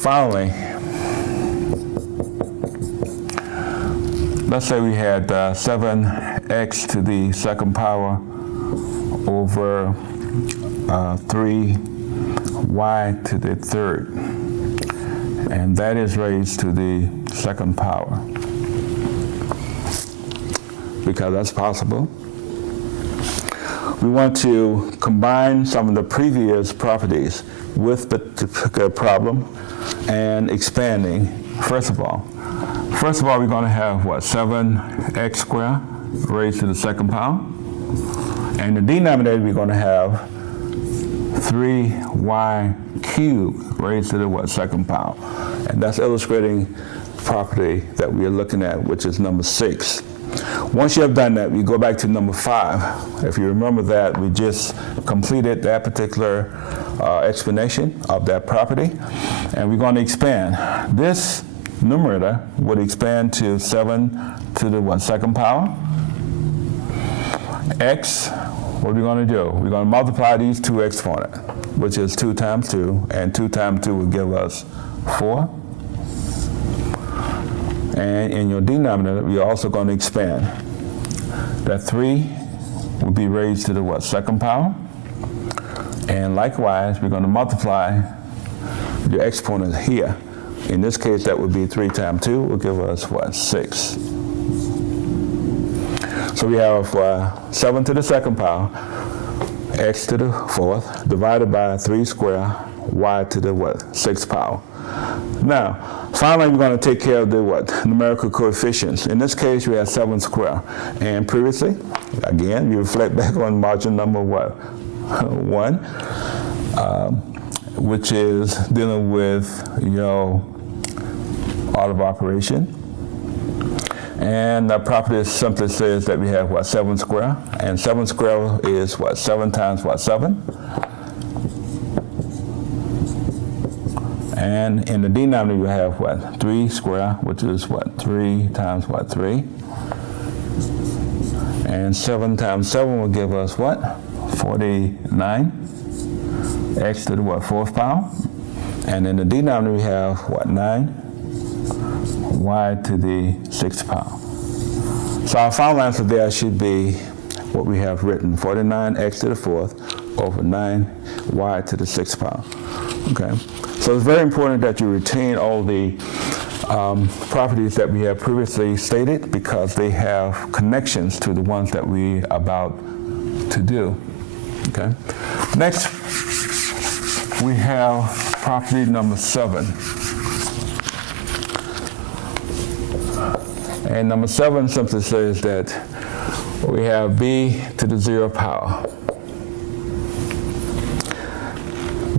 finally, let's say we had 7x to the second power over 3y to the third, and that is raised to the second power, because that's possible. We want to combine some of the previous properties with the particular problem and expanding. First of all, we're going to have what, 7x squared raised to the second power. And the denominator, we're going to have 3y cubed raised to the what, second power. And that's illustrating the property that we are looking at, which is number 6. Once you have done that, we go back to number 5. If you remember that, we just completed that particular explanation of that property, and we're going to expand. This numerator would expand to 7 to the what, second power. X, what are we going to do? We're going to multiply these two exponents, which is 2 times 2, and 2 times 2 will give us 4. And in your denominator, we're also going to expand. That 3 will be raised to the what, second power. And likewise, we're going to multiply the exponent here. In this case, that would be 3 times 2 will give us what, 6. So we have 7 to the second power, x to the fourth, divided by 3 squared, y to the what, 6th power. Now, finally, we're going to take care of the what, numerical coefficients. In this case, we have 7 squared. And previously, again, you reflect back on margin number what, 1, which is dealing with your order of operation. And the property simply says that we have what, 7 squared. And 7 squared is what, 7 times what, 7. And in the denominator, you have what, 3 squared, which is what, 3 times what, 3. And 7 times 7 will give us what, 49. X to the what, 4th power. And in the denominator, we have what, 9. Y to the 6th power. So our final answer there should be what we have written, 49 x to the 4th over 9 y to the 6th power. Okay, so it's very important that you retain all the properties that we have previously stated, because they have connections to the ones that we are about to do. Okay, next we have property number 7. And number 7 simply says that we have b to the 0 power.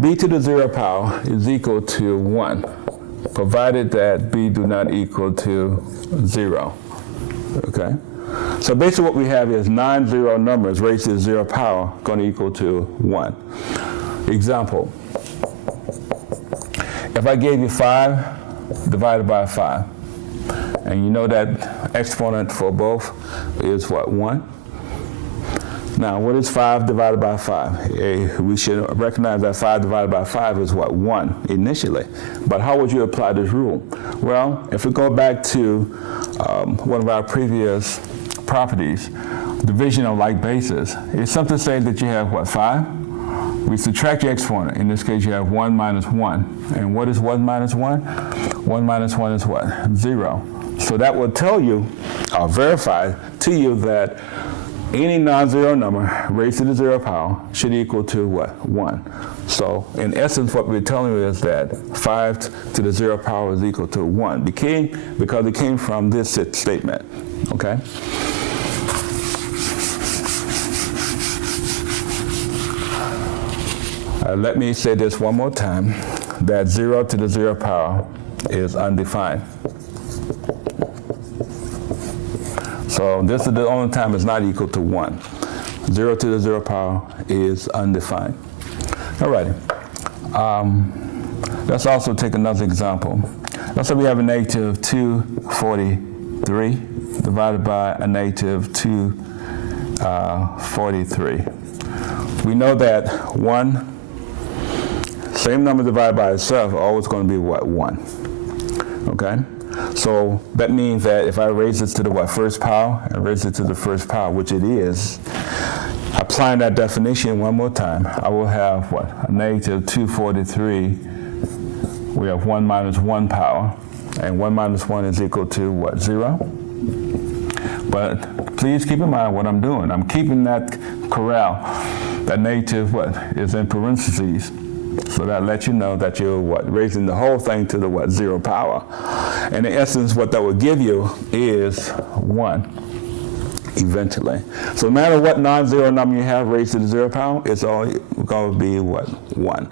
B to the 0 power is equal to 1, provided that b do not equal to 0. Okay? So basically what we have is 9 zero numbers raised to the 0 power going to equal to 1. Example, if I gave you 5 divided by 5, and you know that exponent for both is what, 1? Now, what is 5 divided by 5? We should recognize that 5 divided by 5 is what, 1 initially. But how would you apply this rule? Well, if we go back to one of our previous properties, division of like bases, it's something to say that you have what, 5? We subtract your exponent. In this case, you have 1 minus 1. And what is 1 minus 1? 1 minus 1 is what? 0. So that will tell you, or verify to you, that any non-zero number raised to the 0 power should equal to what? 1. So in essence, what we're telling you is that 5 to the 0 power is equal to 1. Because it came from this statement. Okay? Let me say this one more time, that 0 to the 0 power is undefined. So this is the only time it's not equal to 1. 0 to the 0 power is undefined. All righty. Let's also take another example. Let's say we have a negative 243 divided by a negative 243. We know that 1 Same number divided by itself, always going to be what? 1. Okay? So that means that if I raise this to the what? First power, and raise it to the first power, which it is, applying that definition one more time, I will have what? A negative 243. We have 1 minus 1 power, and 1 minus 1 is equal to what? 0? But please keep in mind what I'm doing. I'm keeping that corral, that negative what? Is in parentheses. So that lets you know that you're what? Raising the whole thing to the what? 0 power. And in essence, what that will give you is 1 eventually. So no matter what non-zero number you have raised to the 0 power, it's all going to be what? 1.